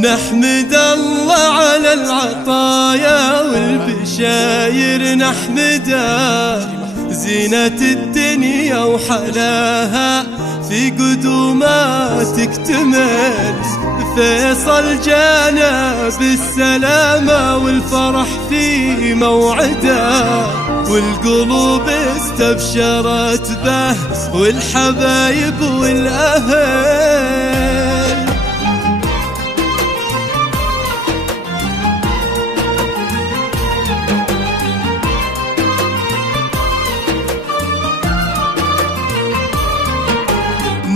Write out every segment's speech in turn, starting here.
نحمد الله على العطايا والبشاير نحمده، زينة الدنيا وحلاها في قدومها تكتمل. فيصل جانا بالسلامة والفرح في موعده، والقلوب استبشرت به والحبايب والأهل.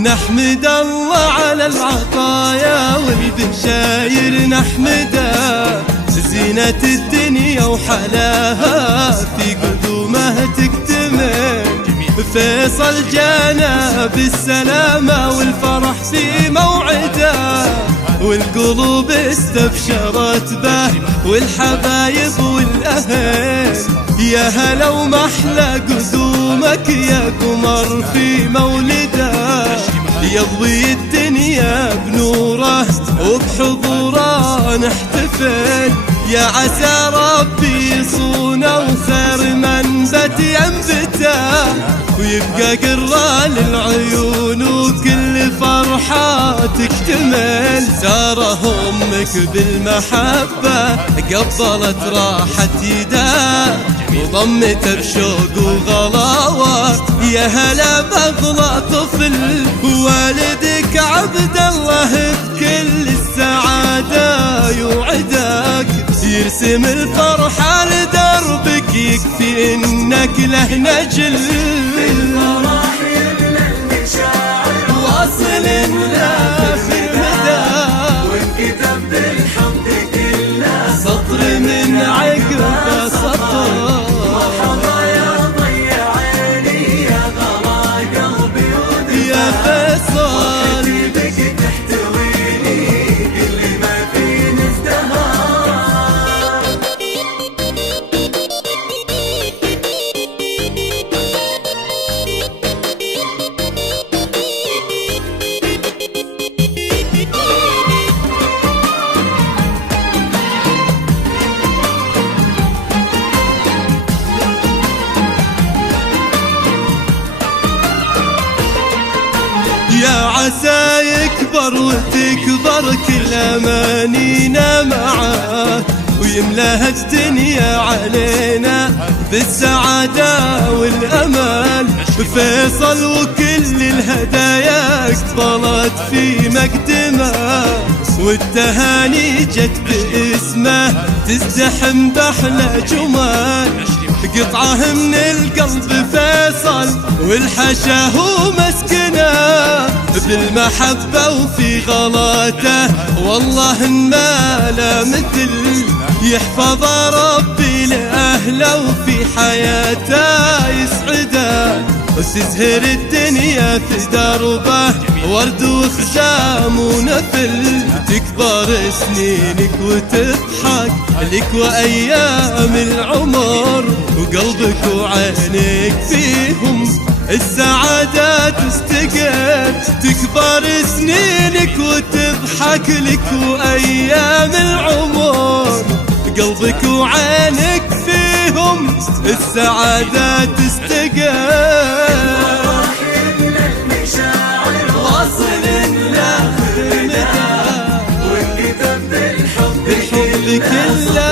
نحمد الله على العطايا والبشاير نحمده، زينة الدنيا وحلاها في قدومه تكتمل. فيصل جانا بالسلامة والفرح في موعده، والقلوب استبشرت به والحبايب والأهل. يا هلا ومحلى قدومك يا قمر في مولده، يضوي الدنيا بنوره وبحضوره نحتفل. يا عسى ربي يصونه وخير منبت ينبته، ويبقى قرة للعيون وكل فرحة تكتمل. ساره أمك بالمحبة قبلت راحة يده، وضمته بشوق وغلاوة. يا هلا بأغلى طفل والدك عبد الله بكل السعادة يوعدك، يرسم الفرحة لدربك يكفي إنك له نجل. واصل لآخر مدى وانكتب بالحمد كله، سطر من عقب سطر. مرحبا يا ضي عيني يا غلا قلبي ودماغي، يا فيصل بك تحتويني كل ما فيني ازدهار. يا عسى يكبر وتكبر كل أمانينا معاه، ويملاها الدنيا علينا بالسعادة والأمان. فيصل وكل الهدايا اقبلت في مقدمه، والتهاني جت باسمه تزدحم بأحلى جمال. قطعة من القلب فيصل والحشا هو مسكنه، بالمحبة وفي غلاته والله ما لا مثل. يحفظ ربي لأهله وفي حياته يسعده، وتزهر الدنيا في دربه ورد وخشام ونفل. تكبر سنينك وتضحك لك وأيام العمر، وقلبك وعينك فيهم السعادة تستقر. تكبر سنينك وتضحك لك وأيام العمر، قلبك وعينك فيهم السعادة تستقر. واصل لآخر مدى وانكتب بالحب كله،